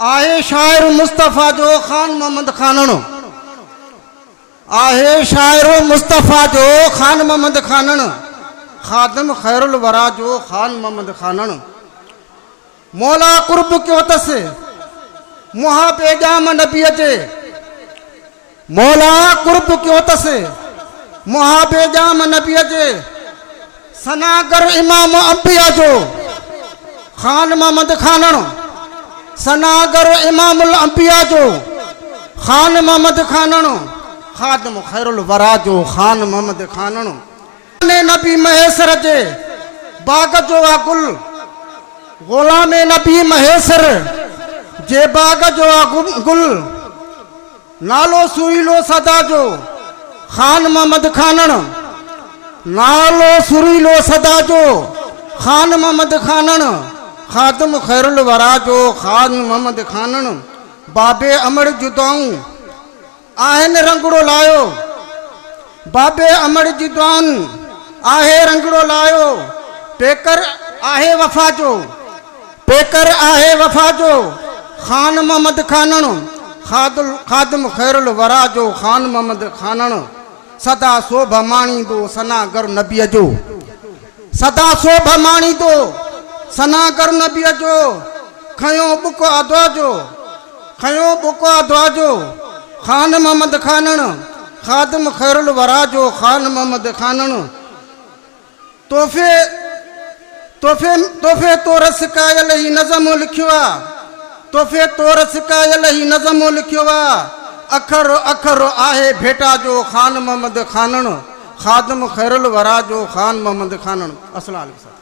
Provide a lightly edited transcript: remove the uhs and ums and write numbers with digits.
आहे शायर मुस्तफ़ा जो खान मोहम्मद खानण आहे शायर मुस्तफ़ा जो खान मोहम्मद खानण खादम खैरुल वरा जो खान मोहम्मद खानण मौला कुर्ब क्यों तस मुहा पैगाम नबी जे मौला कुर्ब क्यों तस मुहा पैगाम नबी जे सनागर इमाम अंबिया जो खान मोहम्मद खानण सनागर इमामुल अंबिया जो खान मोहम्मद खानण खादम खैरुल वरा जो खान मोहम्मद खानण ने नबी महेसर जे बाग जो आ गुल गुलाम नबी महेसर जे बाग जो आ गुल नालो सुरीलो सदा जो खान मोहम्मद खानण नालो सुरीलो सदा जो खान मोहम्मद खानण खादम खैरुल वरा जो खान मोहम्मद खानण बाबे अमर जुदाऊं आहिनि रंगड़ो लायो बाबे अमर जुदान आहे रंगड़ो लायो पेकर आहे वफा जो पेकर आहे वफा जो खान मोहम्मद खानण खादम खैरुल वरा जो खान मोहम्मद खानण सदा शोभा माणी दो सनागर नबीअ जो सदा शोभा माणी दो सनागर नबीअ जो खयो बुको अदवा जो खयो बुको अदवा जो खान मोहम्मद खानण खादम खैरुल वरा जो खान मोहम्मद खानण तोहफ़े तोहफ़े तोहफ़े तौर सिकायल ही नज़म लिखियो आहे तोहफ़े तौर सिकायल ही नज़म लिखियो आहे अखर अखर आहे भेटा जो खान मोहम्मद खानण खादम खैरुल वरा जो खान मोहम्मद खानण अस्सलाम वालेकुम।